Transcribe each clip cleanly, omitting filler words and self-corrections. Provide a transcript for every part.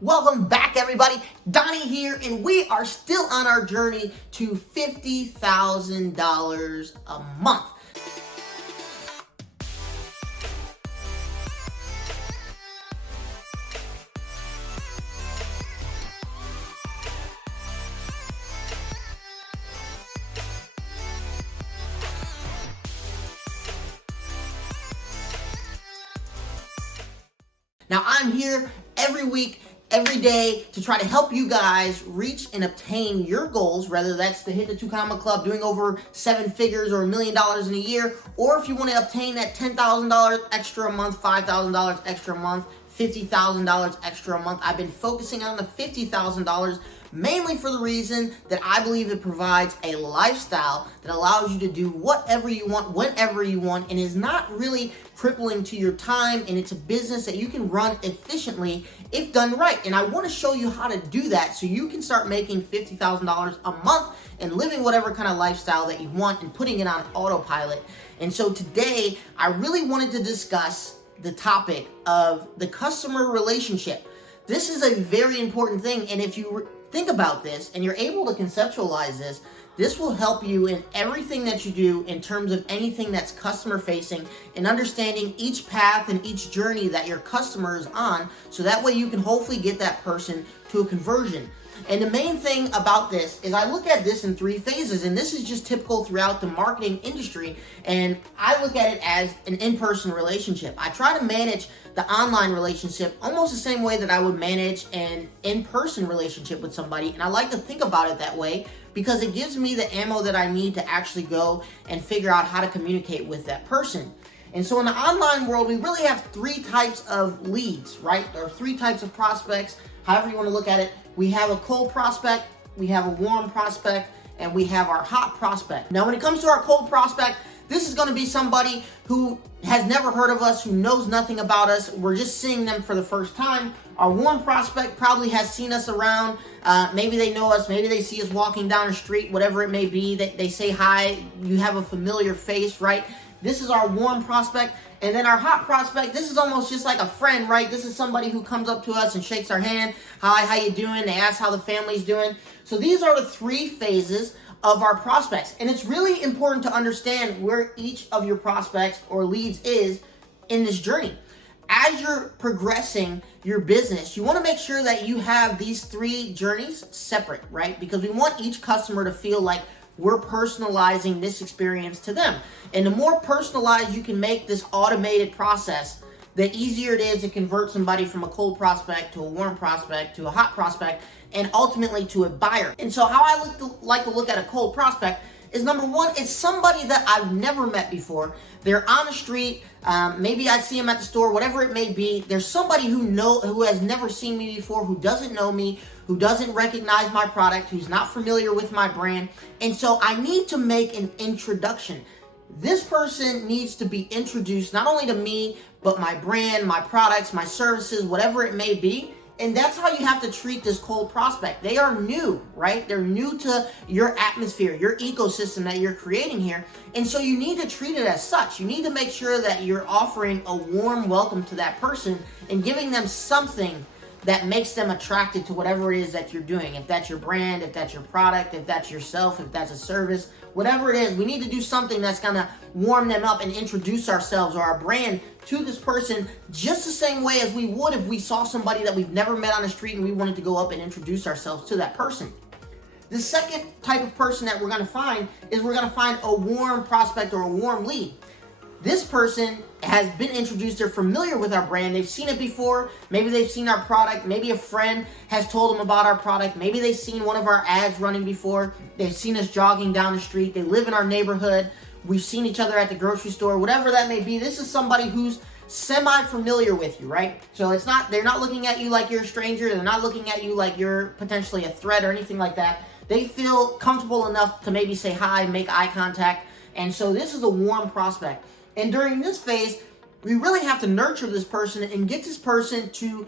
Welcome back, everybody. Donnie here, and we are still on our journey to $50,000 a month. Now, I'm here every week, every day to try to help you guys reach and obtain your goals, whether that's to hit the 2 Comma Club, doing over 7 figures or $1 million in a year, or if you want to obtain that $10,000 extra a month, $5,000 extra a month, $50,000 extra a month. I've been focusing on the $50,000 mainly for the reason that I believe it provides a lifestyle that allows you to do whatever you want, whenever you want, and is not really crippling to your time, and it's a business that you can run efficiently if done right. And I want to show you how to do that so you can start making $50,000 a month and living whatever kind of lifestyle that you want and putting it on autopilot. And so today, I really wanted to discuss the topic of the customer relationship. This is a very important thing, and if you think about this and you're able to conceptualize this, this will help you in everything that you do in terms of anything that's customer facing and understanding each path and each journey that your customer is on, so that way you can hopefully get that person to a conversion. And the main thing about this is I look at this in 3 phases, and this is just typical throughout the marketing industry, and I look at it as an in-person relationship. I try to manage the online relationship almost the same way that I would manage an in-person relationship with somebody, and I like to think about it that way because it gives me the ammo that I need to actually go and figure out how to communicate with that person. And so in the online world, we really have 3 types of leads, right? There are 3 types of prospects, however you want to look at it. We have a cold prospect, we have a warm prospect, and we have our hot prospect. Now, when it comes to our cold prospect, this is going to be somebody who has never heard of us, who knows nothing about us. We're just seeing them for the first time. Our warm prospect probably has seen us around. Maybe they know us. Maybe they see us walking down the street, whatever it may be. They say hi. You have a familiar face, right? This is our warm prospect. And then our hot prospect, this is almost just like a friend, right? This is somebody who comes up to us and shakes our hand. Hi, how you doing? They ask how the family's doing. So these are the 3 phases of our prospects. And it's really important to understand where each of your prospects or leads is in this journey. As you're progressing your business, you want to make sure that you have these 3 journeys separate, right? Because we want each customer to feel like we're personalizing this experience to them. And the more personalized you can make this automated process, the easier it is to convert somebody from a cold prospect to a warm prospect to a hot prospect and ultimately to a buyer. And so how I like to look at a cold prospect is, number 1, it's somebody that I've never met before. They're on the street, maybe I see them at the store, whatever it may be. There's somebody who has never seen me before, who doesn't know me, who doesn't recognize my product, who's not familiar with my brand. And so I need to make an introduction. This person needs to be introduced not only to me, but my brand, my products, my services, whatever it may be. And that's how you have to treat this cold prospect. They are new, right? They're new to your atmosphere, your ecosystem that you're creating here. And so you need to treat it as such. You need to make sure that you're offering a warm welcome to that person and giving them something that makes them attracted to whatever it is that you're doing. If that's your brand, if that's your product, if that's yourself, if that's a service, whatever it is, we need to do something that's gonna warm them up and introduce ourselves or our brand to this person just the same way as we would if we saw somebody that we've never met on the street and we wanted to go up and introduce ourselves to that person. The second type of person that we're gonna find is we're gonna find a warm prospect or a warm lead. This person has been introduced, they're familiar with our brand, they've seen it before, maybe they've seen our product, maybe a friend has told them about our product, maybe they've seen one of our ads running before, they've seen us jogging down the street, they live in our neighborhood, we've seen each other at the grocery store, whatever that may be. This is somebody who's semi-familiar with you, right? So they're not looking at you like you're a stranger, they're not looking at you like you're potentially a threat or anything like that. They feel comfortable enough to maybe say hi, make eye contact, and so this is a warm prospect. And during this phase, we really have to nurture this person and get this person to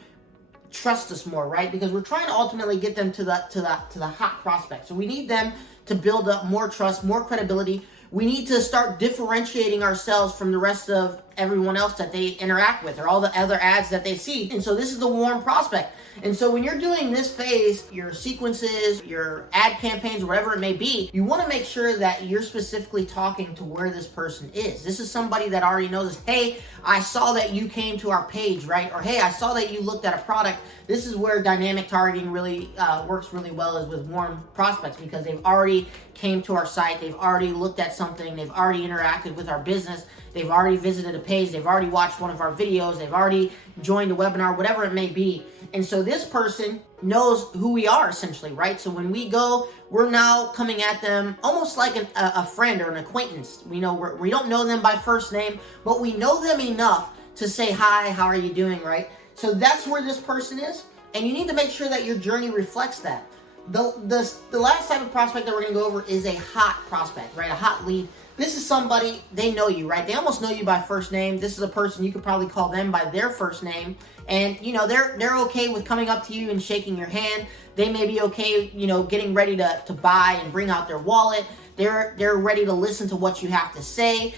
trust us more, right? Because we're trying to ultimately get them to the hot prospect. So we need them to build up more trust, more credibility. We need to start differentiating ourselves from the rest of everyone else that they interact with or all the other ads that they see. And so this is the warm prospect. And so when you're doing this phase, your sequences, your ad campaigns, whatever it may be, you want to make sure that you're specifically talking to where this person is. This is somebody that already knows this. Hey, I saw that you came to our page, right? Or hey, I saw that you looked at a product. This is where dynamic targeting really works really well, is with warm prospects, because they've already came to our site, they've already looked at something, they've already interacted with our business, they've already visited a page, they've already watched one of our videos, they've already joined a webinar, whatever it may be. And so this person knows who we are, essentially, right? So when we go, we're now coming at them almost like a friend or an acquaintance. We don't know them by first name, but we know them enough to say, hi, how are you doing, right? So that's where this person is, and you need to make sure that your journey reflects that. The last type of prospect that we're going to go over is a hot prospect, right? A hot lead. This is somebody, they know you, right? They almost know you by first name. This is a person you could probably call them by their first name. And, they're okay with coming up to you and shaking your hand. They may be okay, getting ready to buy and bring out their wallet. They're ready to listen to what you have to say.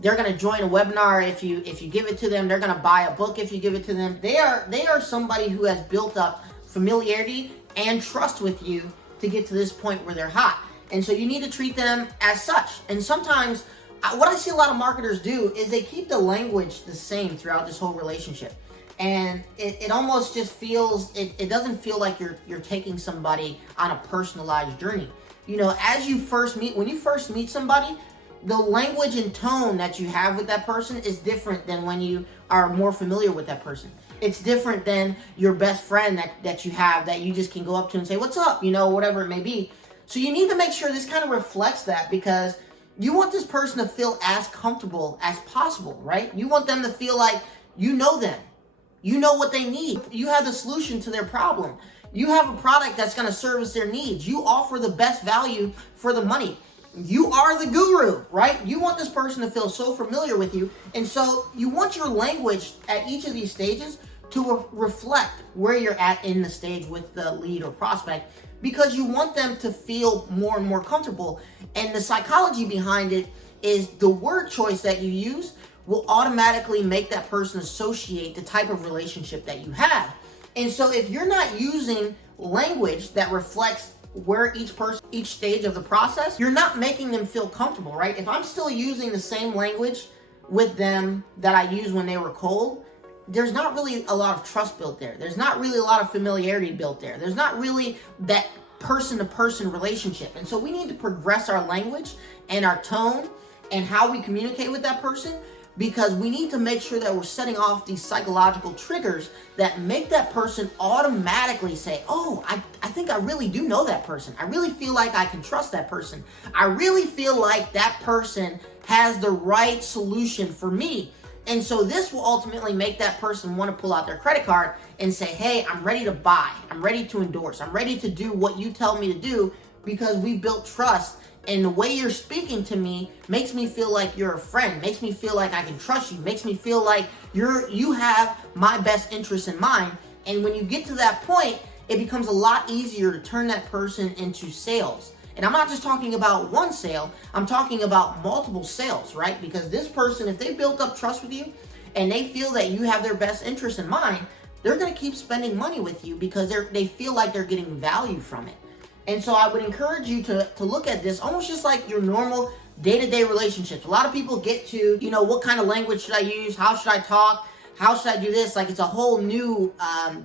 They're going to join a webinar if you give it to them. They're going to buy a book if you give it to them. They are somebody who has built up familiarity and trust with you to get to this point where they're hot. And so you need to treat them as such. And sometimes what I see a lot of marketers do is they keep the language the same throughout this whole relationship. And it almost just feels, it doesn't feel like you're taking somebody on a personalized journey. As you first meet, when you first meet somebody, the language and tone that you have with that person is different than when you are more familiar with that person. It's different than your best friend that you have, that you just can go up to and say, what's up, whatever it may be. So you need to make sure this kind of reflects that, because you want this person to feel as comfortable as possible, right? You want them to feel like you know them. You know what they need. You have the solution to their problem. You have a product that's going to service their needs. You offer the best value for the money. You are the guru, right? You want this person to feel so familiar with you. And so you want your language at each of these stages to reflect where you're at in the stage with the lead or prospect, because you want them to feel more and more comfortable. And the psychology behind it is the word choice that you use will automatically make that person associate the type of relationship that you have. And so if you're not using language that reflects where each stage of the process, you're not making them feel comfortable, right? If I'm still using the same language with them that I used when they were cold, there's not really a lot of trust built there. There's not really a lot of familiarity built there. There's not really that person-to-person relationship. And so we need to progress our language and our tone and how we communicate with that person, because we need to make sure that we're setting off these psychological triggers that make that person automatically say, oh, I think I really do know that person. I really feel like I can trust that person. I really feel like that person has the right solution for me. And so this will ultimately make that person want to pull out their credit card and say, hey, I'm ready to buy. I'm ready to endorse. I'm ready to do what you tell me to do, because we built trust. And the way you're speaking to me makes me feel like you're a friend, makes me feel like I can trust you, makes me feel like you have my best interest in mind. And when you get to that point, it becomes a lot easier to turn that person into sales. And I'm not just talking about one sale, I'm talking about multiple sales, right? Because this person, if they built up trust with you and they feel that you have their best interest in mind, they're going to keep spending money with you because they feel like they're getting value from it. And so I would encourage you to look at this almost just like your normal day-to-day relationships. A lot of people get to, what kind of language should I use? How should I talk? How should I do this? Like, it's a whole new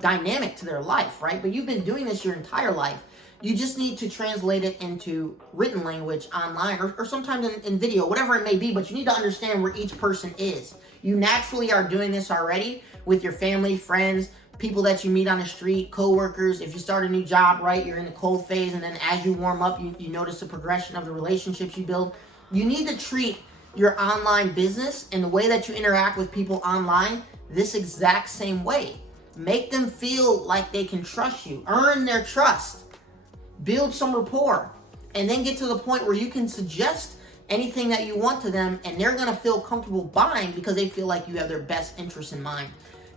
dynamic to their life, right? But you've been doing this your entire life. You just need to translate it into written language online or sometimes in video, whatever it may be, but you need to understand where each person is. You naturally are doing this already with your family, friends, people that you meet on the street, coworkers. If you start a new job, right, you're in the cold phase, and then as you warm up, you notice the progression of the relationships you build. You need to treat your online business and the way that you interact with people online this exact same way. Make them feel like they can trust you. Earn their trust. Build some rapport. And then get to the point where you can suggest anything that you want to them, and they're going to feel comfortable buying because they feel like you have their best interest in mind.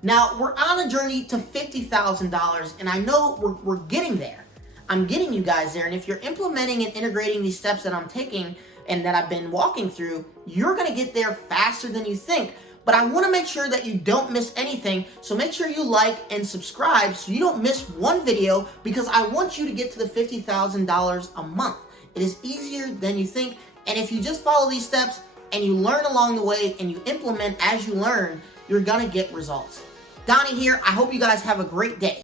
Now, we're on a journey to $50,000, and I know we're getting there. I'm getting you guys there, and if you're implementing and integrating these steps that I'm taking and that I've been walking through, you're going to get there faster than you think. but I want to make sure that you don't miss anything. So make sure you like and subscribe so you don't miss one video, because I want you to get to the $50,000 a month. It is easier than you think. And if you just follow these steps and you learn along the way and you implement as you learn, you're going to get results. Donnie here. I hope you guys have a great day.